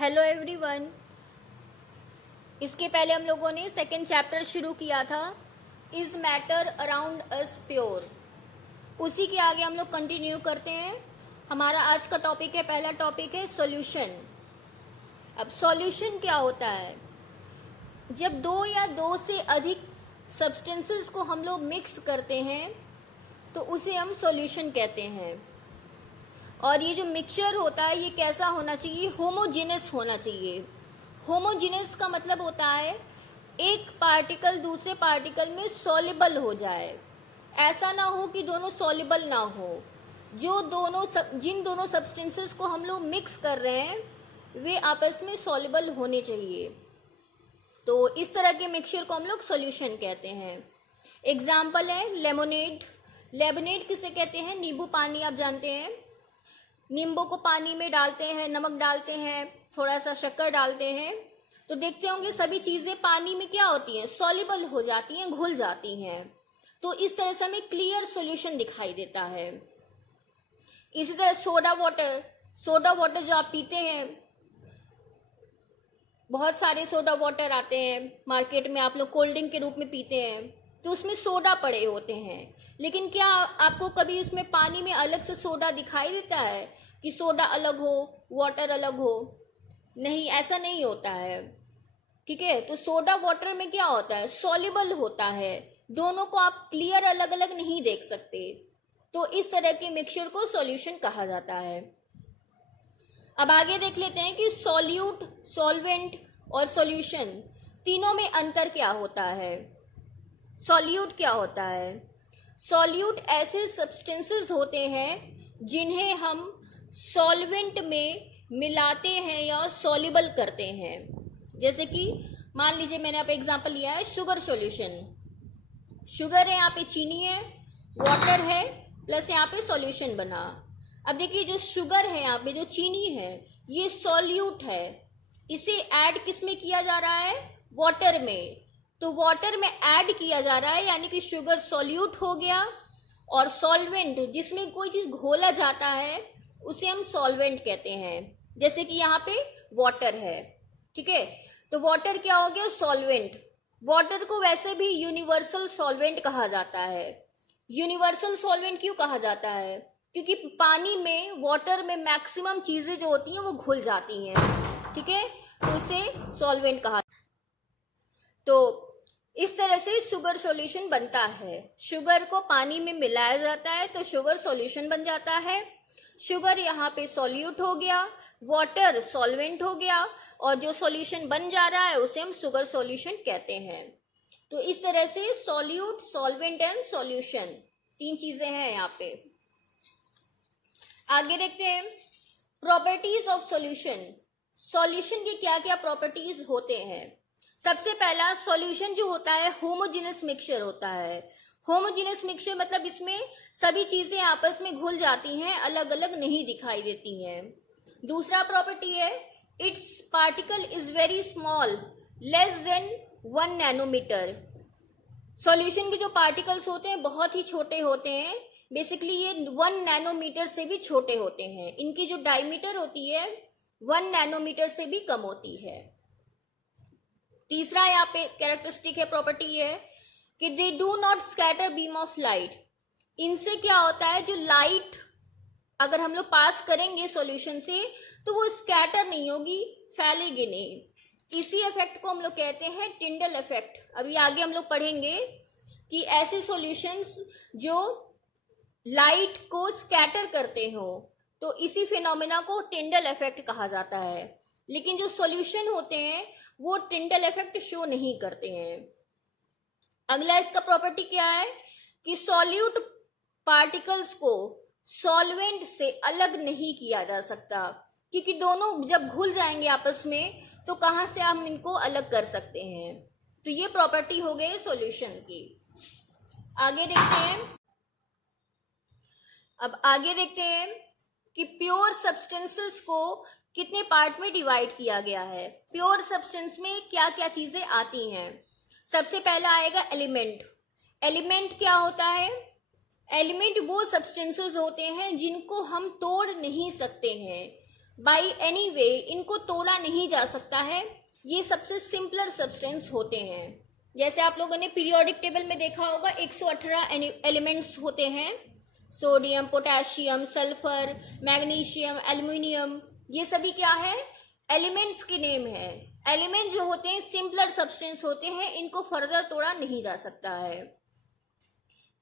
Hello everyone. इसके पहले हम लोगों ने सेकेंड चैप्टर शुरू किया था, is matter around us pure. उसी के आगे हम लोग कंटिन्यू करते हैं। हमारा आज का टॉपिक है, पहला टॉपिक है सॉल्यूशन। अब सॉल्यूशन क्या होता है? जब दो या दो से अधिक सब्सटेंसेस को हम लोग मिक्स करते हैं तो उसे हम सॉल्यूशन कहते हैं। और ये जो मिक्सचर होता है ये कैसा होना चाहिए? होमोजेनस होना चाहिए। होमोजेनस का मतलब होता है एक पार्टिकल दूसरे पार्टिकल में सॉल्युबल हो जाए। ऐसा ना हो कि दोनों सॉल्युबल ना हो। जिन दोनों सब्सटेंसेस को हम लोग मिक्स कर रहे हैं वे आपस में सॉल्युबल होने चाहिए। तो इस तरह के मिक्सचर को हम लोग सॉल्यूशन कहते हैं। एग्जाम्पल है लेमोनेड। लेमोनेड किसे कहते हैं? नींबू पानी, आप जानते हैं। नींबू को पानी में डालते हैं, नमक डालते हैं, थोड़ा सा शक्कर डालते हैं, तो देखते होंगे सभी चीजें पानी में क्या होती हैं? सॉल्युबल हो जाती हैं, घुल जाती हैं। तो इस तरह से हमें क्लियर सॉल्यूशन दिखाई देता है। इसी तरह सोडा वाटर जो आप पीते हैं, बहुत सारे सोडा वाटर आते हैं मार्केट में, आप लोग कोल्ड ड्रिंक के रूप में पीते हैं, तो उसमें सोडा पड़े होते हैं। लेकिन क्या आपको कभी उसमें पानी में अलग से सोडा दिखाई देता है कि सोडा अलग हो, वाटर अलग हो? नहीं, ऐसा नहीं होता है। ठीक है, तो सोडा वाटर में क्या होता है? सॉल्युबल होता है। दोनों को आप क्लियर अलग अलग नहीं देख सकते। तो इस तरह के मिक्सचर को सॉल्यूशन कहा जाता है। अब आगे देख लेते हैं कि सॉल्यूट, सॉल्वेंट और सॉल्यूशन तीनों में अंतर क्या होता है। सॉल्यूट क्या होता है? सॉल्यूट ऐसे सब्सटेंसेस होते हैं जिन्हें हम सॉल्वेंट में मिलाते हैं या सॉल्युबल करते हैं। जैसे कि मान लीजिए मैंने आप एग्जांपल लिया है शुगर सॉल्यूशन। शुगर है, यहाँ पे चीनी है, वाटर है, प्लस यहाँ पे सॉल्यूशन बना। अब देखिए जो शुगर है, यहाँ पे जो चीनी है, ये सॉल्यूट है। इसे ऐड किस में किया जा रहा है? वाटर में। तो वाटर में ऐड किया जा रहा है, यानी कि शुगर सॉल्यूट हो गया। और सॉल्वेंट जिसमें कोई चीज घोला जाता है उसे हम सॉल्वेंट कहते हैं। जैसे कि यहाँ पे वाटर है, ठीक है, तो वाटर क्या हो गया? सॉल्वेंट। वाटर को वैसे भी यूनिवर्सल सॉल्वेंट कहा जाता है। यूनिवर्सल सॉल्वेंट क्यों कहा जाता है? क्योंकि पानी में, वाटर में मैक्सिमम चीजें जो होती हैं वो घुल जाती हैं, ठीक है, तो इसे सॉल्वेंट कहा। तो इस तरह से शुगर सॉल्यूशन बनता है। शुगर को पानी में मिलाया जाता है तो शुगर सॉल्यूशन बन जाता है। शुगर यहाँ पे सॉल्यूट हो गया, वाटर सॉल्वेंट हो गया, और जो सॉल्यूशन बन जा रहा है उसे हम शुगर सॉल्यूशन कहते हैं। तो इस तरह से सॉल्यूट, सॉल्वेंट एंड सॉल्यूशन तीन चीजें हैं यहाँ पे। आगे देखते हैं प्रॉपर्टीज ऑफ सॉल्यूशन। सॉल्यूशन के क्या क्या प्रॉपर्टीज होते हैं? सबसे पहला, सॉल्यूशन जो होता है होमोजेनस मिक्सचर होता है। होमोजेनस मिक्सचर मतलब इसमें सभी चीजें आपस में घुल जाती हैं, अलग अलग नहीं दिखाई देती हैं। दूसरा प्रॉपर्टी है its particle is very small, less than 1 nanometer. Solution के जो पार्टिकल्स होते हैं बहुत ही छोटे होते हैं। बेसिकली ये 1 नैनोमीटर से भी छोटे होते हैं। इनकी जो डायमीटर होती है 1 नैनोमीटर से भी कम होती है। तीसरा यहाँ पे कैरेक्टरिस्टिक है, प्रॉपर्टी है कि they do not scatter beam of light. इनसे क्या होता है, जो लाइट अगर हम लोग पास करेंगे सॉल्यूशन से तो वो स्कैटर नहीं होगी, फैलेगी नहीं। इसी इफेक्ट को हम लोग कहते हैं टिंडल इफेक्ट। अभी आगे हम लोग पढ़ेंगे कि ऐसे सॉल्यूशंस जो लाइट को स्कैटर करते हो तो इसी फिनोमेना को टिंडल इफेक्ट कहा जाता है। लेकिन जो सॉल्यूशन होते हैं वो टिंडल इफेक्ट शो नहीं करते हैं। अगला इसका प्रॉपर्टी क्या है कि सॉल्यूट पार्टिकल्स को सॉल्वेंट से अलग नहीं किया जा सकता, क्योंकि दोनों जब घुल जाएंगे आपस में तो कहां से हम इनको अलग कर सकते हैं। तो ये प्रॉपर्टी हो गई सॉल्यूशन की। आगे देखते हैं। अब आगे देखते हैं कि प्योर सब्सटेंसेस को कितने पार्ट में डिवाइड किया गया है। प्योर सब्सटेंस में क्या क्या चीजें आती हैं? सबसे पहला आएगा एलिमेंट। एलिमेंट क्या होता है? एलिमेंट वो सब्सटेंसेस होते हैं जिनको हम तोड़ नहीं सकते हैं, बाय एनी वे इनको तोड़ा नहीं जा सकता है। ये सबसे सिंपलर सब्सटेंस होते हैं। जैसे आप लोगों ने पीरियोडिक टेबल में देखा होगा 118 एलिमेंट्स होते हैं, sodium, potassium, sulphur, magnesium, aluminium, ये सभी क्या है, एलिमेंट्स के नेम है। एलिमेंट जो होते हैं सिंपलर सब्सटेंस होते हैं, इनको फर्दर तोड़ा नहीं जा सकता है।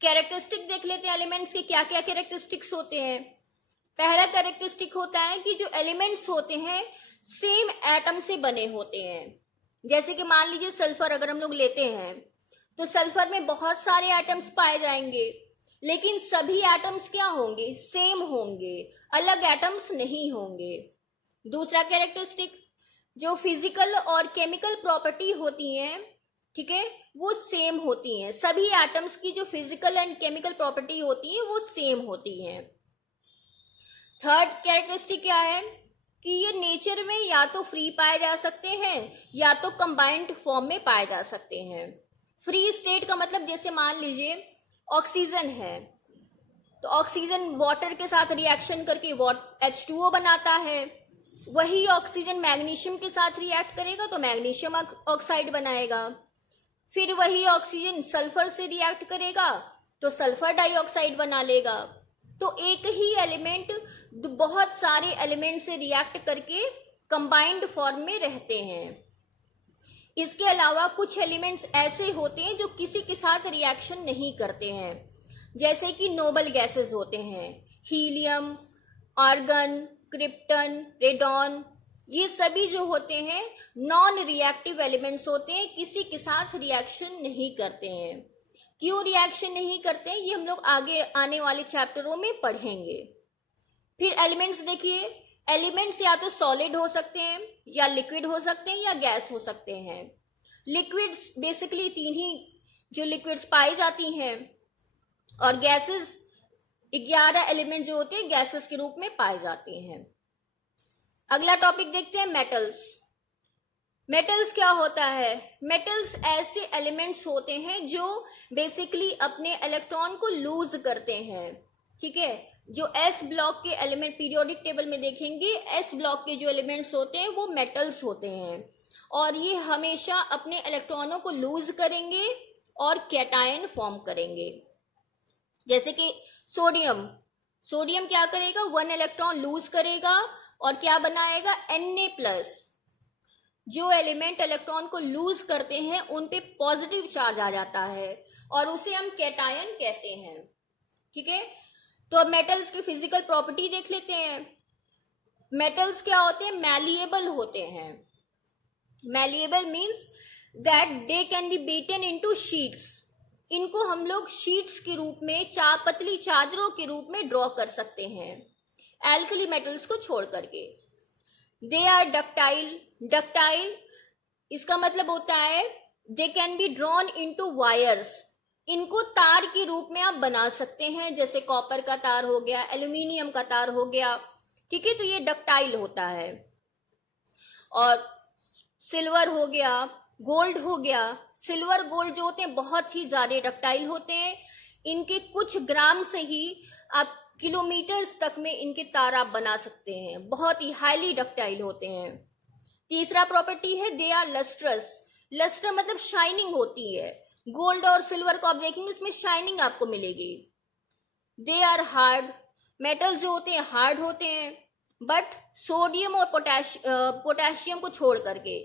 कैरेक्टरिस्टिक देख लेते हैं एलिमेंट्स के क्या क्या कैरेक्टरिस्टिक्स होते हैं। पहला कैरेक्टरिस्टिक होता है कि जो एलिमेंट्स होते हैं सेम एटम से बने होते हैं। जैसे कि मान लीजिए सल्फर अगर हम लोग लेते हैं तो सल्फर में बहुत सारे एटम्स पाए जाएंगे, लेकिन सभी एटम्स क्या होंगे, सेम होंगे, अलग एटम्स नहीं होंगे। दूसरा कैरेक्टरिस्टिक, जो फिजिकल और केमिकल प्रॉपर्टी होती हैं, ठीक है, वो सेम होती हैं। सभी एटम्स की जो फिजिकल एंड केमिकल प्रॉपर्टी होती है वो सेम होती हैं। थर्ड कैरेक्टरिस्टिक क्या है कि ये नेचर में या तो फ्री पाए जा सकते हैं या तो कंबाइंड फॉर्म में पाए जा सकते हैं। फ्री स्टेट का मतलब जैसे मान लीजिए ऑक्सीजन है, तो ऑक्सीजन वाटर के साथ रिएक्शन करके H2O बनाता है। वही ऑक्सीजन मैग्नीशियम के साथ रिएक्ट करेगा तो मैग्नीशियम ऑक्साइड बनाएगा। फिर वही ऑक्सीजन सल्फर से रिएक्ट करेगा तो सल्फर डाइऑक्साइड बना लेगा। तो एक ही एलिमेंट बहुत सारे एलिमेंट से रिएक्ट करके कंबाइंड फॉर्म में रहते हैं। इसके अलावा कुछ एलिमेंट्स ऐसे होते हैं जो किसी के साथ रिएक्शन नहीं करते हैं, जैसे कि नोबल गैसेस होते हैं, हीलियम, आर्गन, क्रिप्टन, रेडॉन, ये सभी जो होते हैं नॉन रिएक्टिव एलिमेंट्स होते हैं, किसी के साथ रिएक्शन नहीं करते हैं। क्यों रिएक्शन नहीं करते हैं ये हम लोग आगे आने वाले चैप्टरों में पढ़ेंगे। फिर एलिमेंट्स देखिए, एलिमेंट्स या तो सॉलिड हो सकते हैं या लिक्विड हो सकते हैं या गैस हो सकते हैं। लिक्विड्स बेसिकली तीन ही जो लिक्विड्स पाई जाती हैं, और गैसेस 11 एलिमेंट जो होते हैं गैसेस के रूप में पाए जाते हैं। अगला टॉपिक देखते हैं मेटल्स। मेटल्स क्या होता है? मेटल्स ऐसे एलिमेंट्स होते हैं जो बेसिकली अपने इलेक्ट्रॉन को लूज करते हैं, ठीक है। जो एस ब्लॉक के एलिमेंट पीरियोडिक टेबल में देखेंगे, एस ब्लॉक के जो एलिमेंट्स होते हैं वो मेटल्स होते हैं, और ये हमेशा अपने इलेक्ट्रॉनों को लूज करेंगे और कैटायन फॉर्म करेंगे। जैसे कि सोडियम, सोडियम क्या करेगा, 1 इलेक्ट्रॉन लूज करेगा और क्या बनाएगा, Na+। जो एलिमेंट इलेक्ट्रॉन को लूज करते हैं उन पे पॉजिटिव चार्ज आ जाता है और उसे हम कैटायन कहते हैं, ठीक है। तो अब मेटल्स की फिजिकल प्रॉपर्टी देख लेते हैं। मेटल्स क्या होते हैं, मैलिएबल होते हैं। Malleable means that they can be beaten into sheets. इनको हम लोग शीट्स के रूप में, पतली चादरों के रूप में ड्रॉ कर सकते हैं, एल्कली मेटल्स को छोड़ करके। They are ductile. डक्टाइल इसका मतलब होता है they can be drawn into wires. इनको तार के रूप में आप बना सकते हैं, जैसे कॉपर का तार हो गया, एल्यूमिनियम का तार हो गया, ठीक है। तो ये डक्टाइल होता है। और सिल्वर हो गया, गोल्ड हो गया। सिल्वर गोल्ड जो होते हैं बहुत ही ज्यादा डक्टाइल होते हैं। इनके कुछ ग्राम से ही आप किलोमीटर्स तक में इनके तार आप बना सकते हैं, बहुत ही हाईली डक्टाइल होते हैं। तीसरा प्रॉपर्टी है दे आर लस्ट्रस। लस्टर मतलब शाइनिंग होती है। गोल्ड और सिल्वर को आप देखेंगे इसमें शाइनिंग आपको मिलेगी। They are hard. मेटल जो होते हैं हार्ड होते हैं, बट सोडियम और पोटेशियम को छोड़ करके।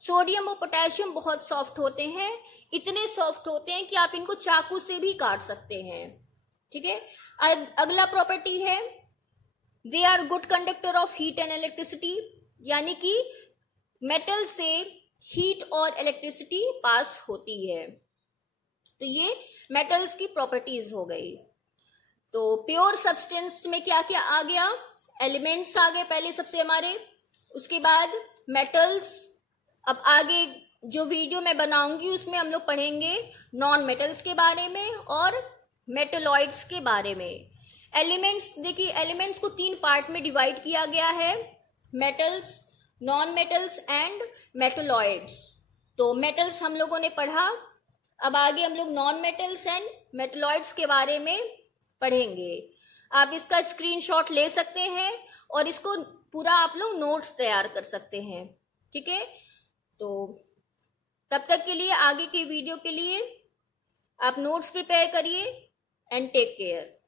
सोडियम और पोटेशियम बहुत सॉफ्ट होते हैं, इतने सॉफ्ट होते हैं कि आप इनको चाकू से भी काट सकते हैं, ठीक है। अगला प्रॉपर्टी है they are good conductor of heat and electricity, यानी कि मेटल से हीट और इलेक्ट्रिसिटी पास होती है। तो ये मेटल्स की प्रॉपर्टीज हो गई। तो प्योर सब्सटेंस में क्या क्या आ गया, एलिमेंट्स आ गए पहले सबसे हमारे, उसके बाद मेटल्स। अब आगे जो वीडियो मैं बनाऊंगी उसमें हम लोग पढ़ेंगे नॉन मेटल्स के बारे में और मेटलॉइड्स के बारे में। एलिमेंट्स देखिए, एलिमेंट्स को 3 पार्ट में डिवाइड किया गया है, metals, non metals and metalloids. तो मेटल्स हम लोगों ने पढ़ा, अब आगे हम लोग नॉन मेटल्स एंड मेटलॉइड्स के बारे में पढ़ेंगे। आप इसका स्क्रीनशॉट ले सकते हैं और इसको पूरा आप लोग नोट्स तैयार कर सकते हैं। ठीक है, तो तब तक के लिए, आगे की वीडियो के लिए आप नोट्स प्रिपेयर करिए एंड टेक केयर।